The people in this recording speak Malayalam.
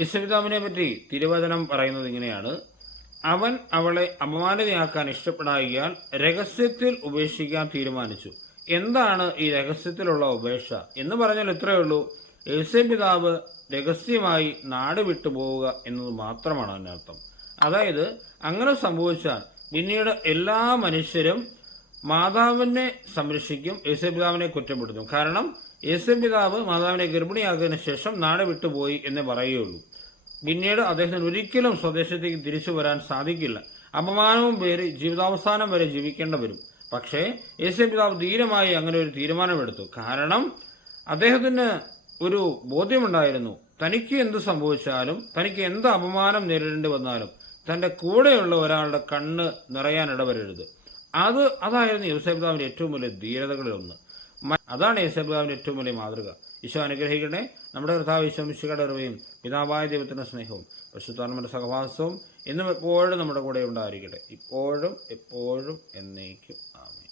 യേശുപിതാവിനെ പറ്റി തിരുവചനം പറയുന്നത് ഇങ്ങനെയാണ്: അവൻ അവളെ അപമാനിതയാക്കാൻ ഇഷ്ടപ്പെടായികയാൽ രഹസ്യത്തിൽ ഉപേക്ഷിക്കാൻ തീരുമാനിച്ചു. എന്താണ് ഈ രഹസ്യത്തിലുള്ള ഉപേക്ഷ എന്ന് പറഞ്ഞാൽ ഇത്രയേ ഉള്ളൂ. യേശുപിതാവ് രഹസ്യമായി നാട് വിട്ടു പോവുക എന്നത് മാത്രമാണ് അതിനർത്ഥം. അതായത് അങ്ങനെ സംഭവിച്ചാൽ പിന്നീട് എല്ലാ മനുഷ്യരും മാതാവിനെ സംരക്ഷിക്കും, യേശുപിതാവിനെ കുറ്റപ്പെടുത്തും. കാരണം യേശുപിതാവ് മാതാവിനെ ഗർഭിണിയാക്കിയതിനു ശേഷം നാട് വിട്ടുപോയി എന്നേ പറയുകയുള്ളൂ. പിന്നീട് അദ്ദേഹത്തിന് ഒരിക്കലും സ്വദേശത്തേക്ക് തിരിച്ചു വരാൻ സാധിക്കില്ല. അപമാനവും പേറി ജീവിതാവസാനം വരെ ജീവിക്കേണ്ടി വരും. പക്ഷേ യേശുപിതാവ് ധീരമായി അങ്ങനെ ഒരു തീരുമാനമെടുത്തു. കാരണം അദ്ദേഹത്തിന് ഒരു ബോധ്യമുണ്ടായിരുന്നു, തനിക്ക് എന്ത് സംഭവിച്ചാലും, തനിക്ക് എന്ത് അപമാനം നേരിടേണ്ടി വന്നാലും തൻ്റെ കൂടെയുള്ള ഒരാളുടെ കണ്ണ് നിറയാൻ ഇടവരരുത്. അതായിരുന്നു യേശുപിതാവിൻ്റെ ഏറ്റവും വലിയ ധീരതകളിലൊന്ന്. അതാണ് യേശുപിതാവിൻ്റെ ഏറ്റവും വലിയ മാതൃക. ഈശോ അനുഗ്രഹിക്കട്ടെ. നമ്മുടെ കർത്താവ് ഈശോ മിശിഹായുടെ കൃപയും പിതാവായ ദൈവത്തിൻ്റെ സ്നേഹവും പരിശുദ്ധാത്മാവിന്റെ സഹവാസവും എന്നും എപ്പോഴും നമ്മുടെ കൂടെ ഉണ്ടായിരിക്കട്ടെ, ഇപ്പോഴും എപ്പോഴും എന്നേക്കും. ആമേൻ.